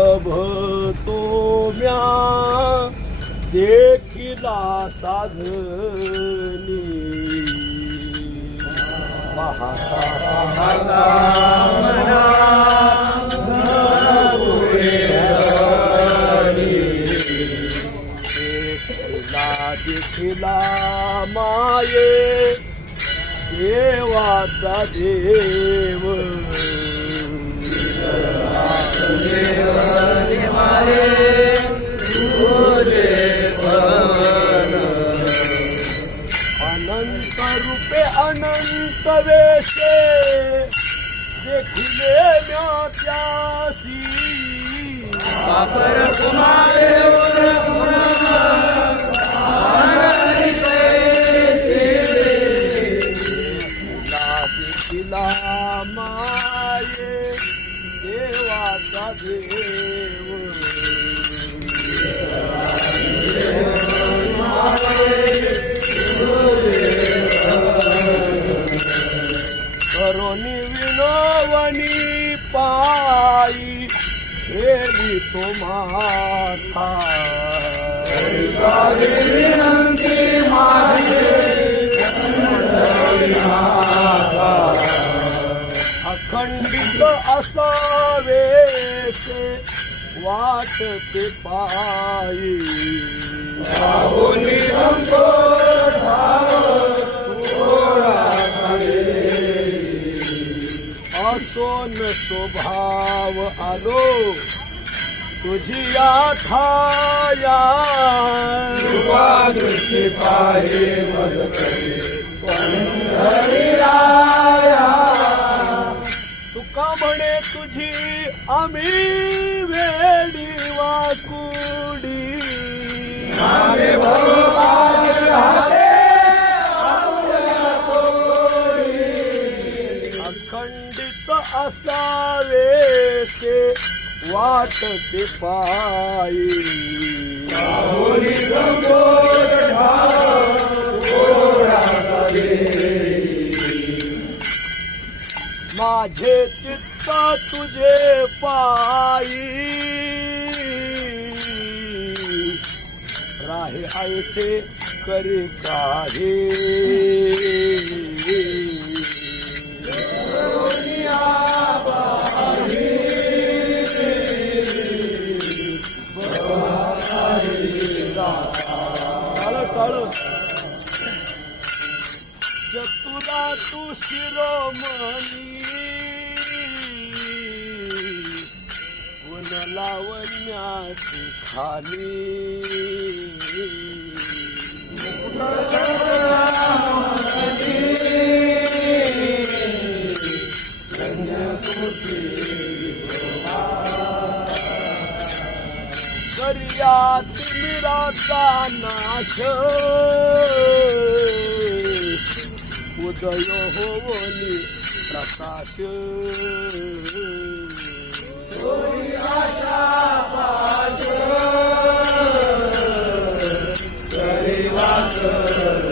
भतो म्या. देखिला साधनी देखिला देखिला माये. देवाचा देव. પ્રવેશે જે ખુલે ત્યાસી કુમારે अखंडित असावे ते वाट ते पायी। असोन स्वभाव आलो। तुझी आठाया दृष्टी तुका म्हणे तुझी आम्ही वेडी वाकुडी अखंडित असावे ते वाट ते पायी माझे चित्ता तुझे पायी राहे ऐसे करे काही। दर्यात मिराचा नाश. उदय होवली प्रकाश. पाहे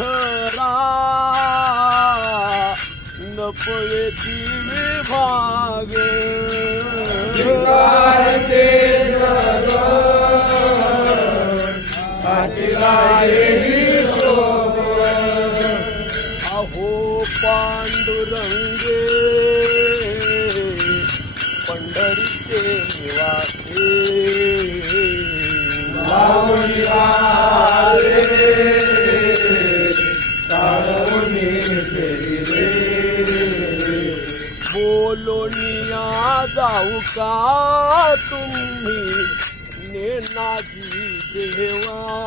खरा. नपवेती विभाग. अहो पांडुरंगे पंढरीचे निवासे. जाऊ का तुम्ही? नेनाजी देवा.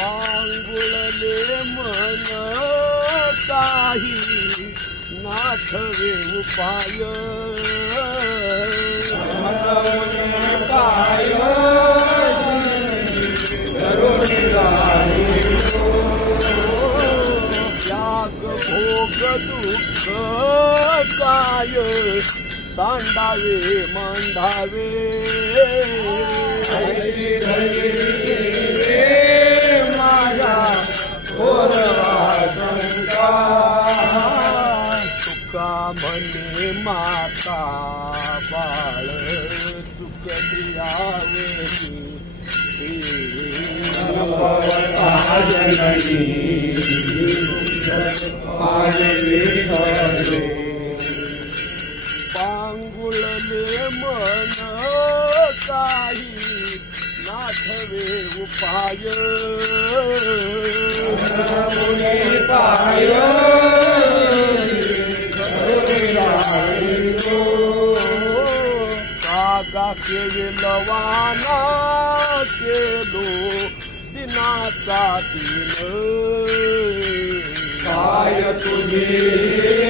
मांगुळले मन काही नाथवे उपाय. काय सांडावे मांडावे तुका म्हणे माता बाळ सुख पांगुळले काही नाथवे उपाय. कागा केलवाना केलो दिनाचा दिन. काय तुझी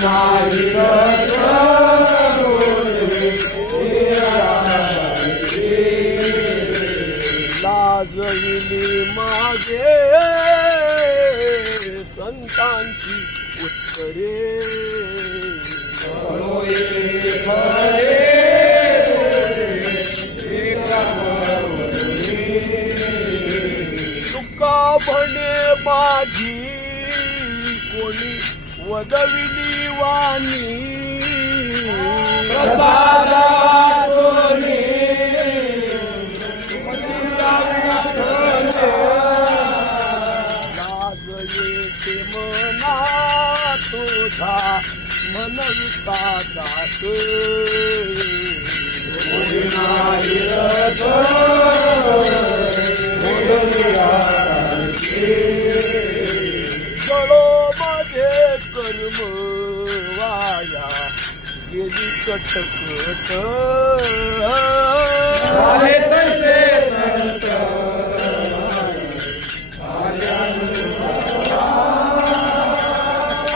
म्हणविता म्हणे माझी कोणी वदविली वाणी. मना तुझा मनविता दास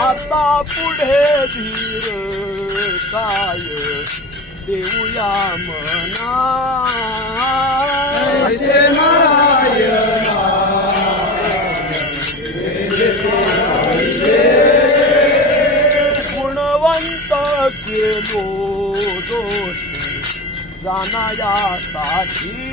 आता पुढे धीर काय? देऊया मना गुणवंत केलो दोषी जाणायासाठी.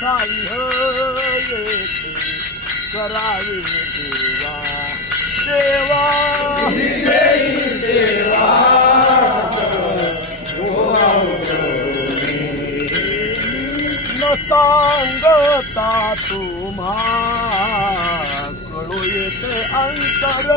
साई येते करावी देवा। देवा। न सांगता तुम्हा कळू येत अंतर।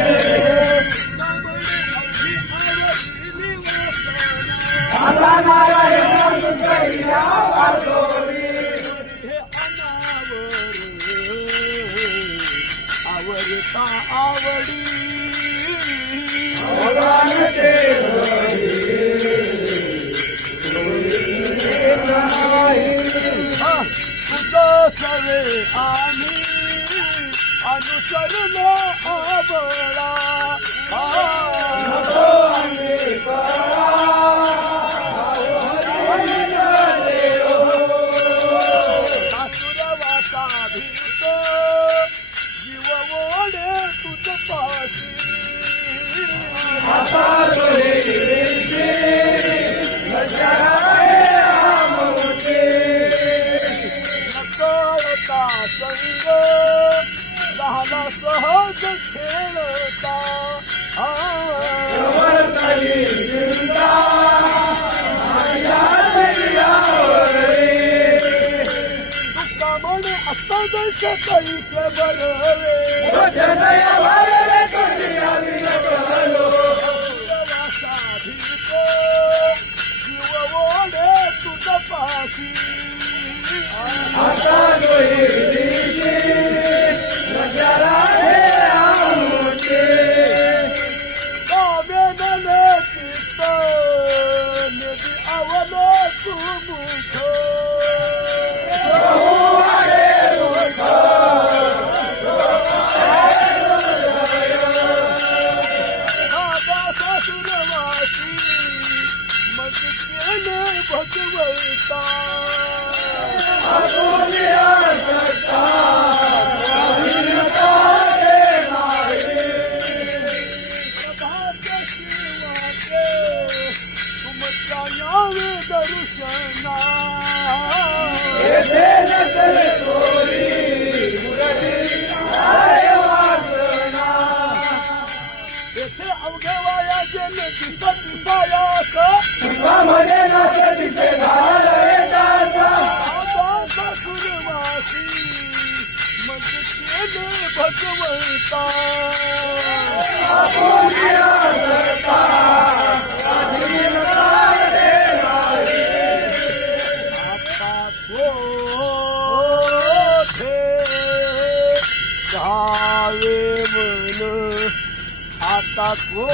す。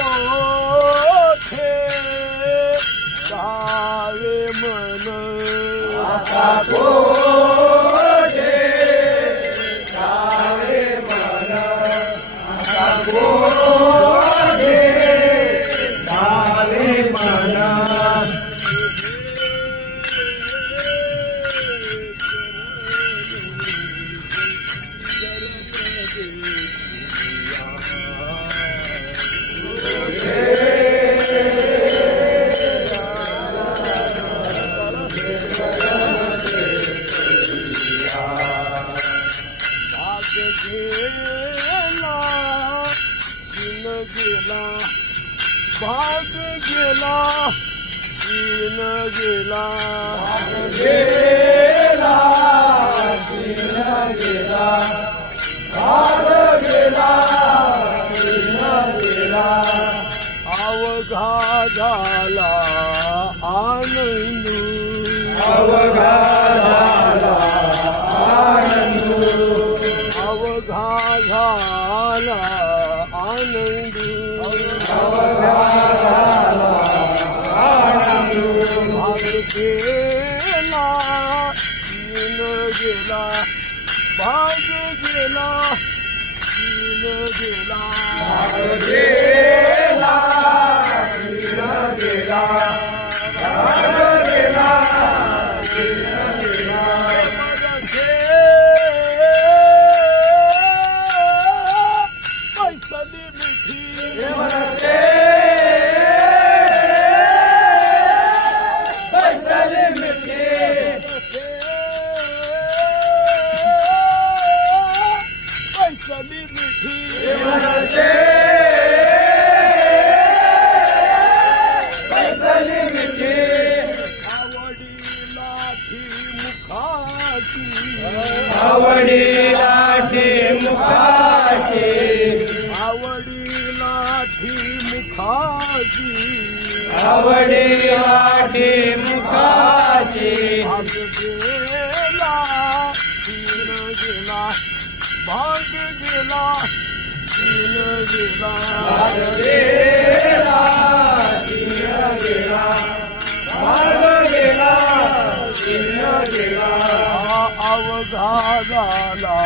अवघा झाला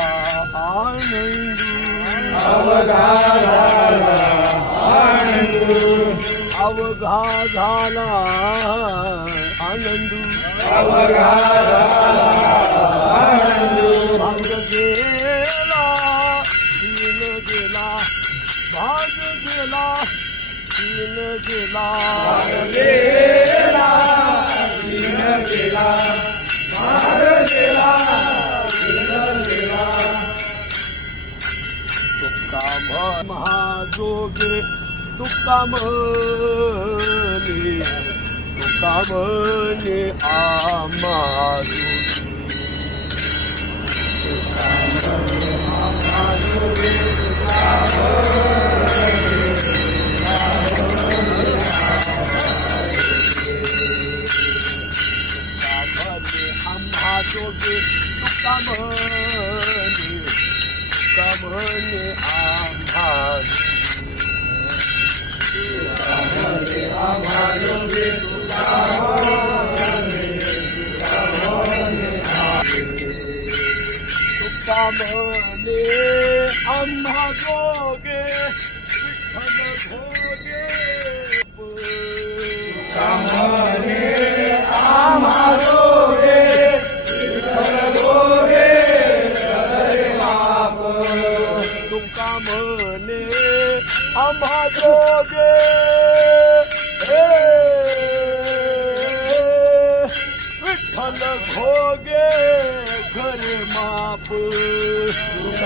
आनंदू. अवघा झाला भाग गेला गेला. भाग गेला दिन गेला गेला तीन गेला भाग गेला तीन गेला तुका महाजोगे तुका म्हणे तुका म्हणे आमा जोगे Oh.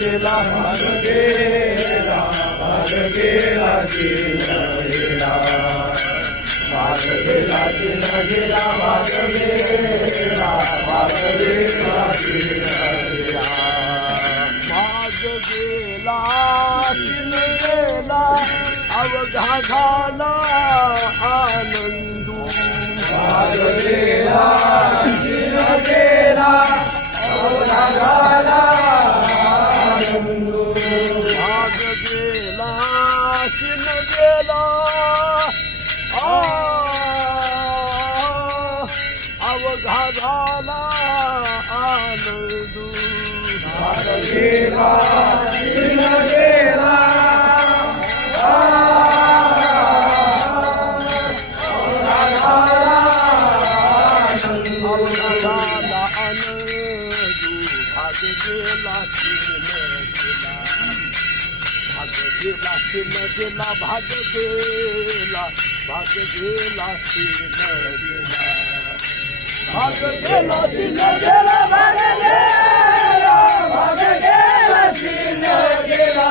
गेला भाग गेला भाग गेला गेला गेला. भाग गेला गेला गेला भाग गेला भाग गेला गेला आनंदू. गेला गेला भाग गेला सिन गेला भाग गेला सिन गेला भाग गेला भाग गेला सिन गेला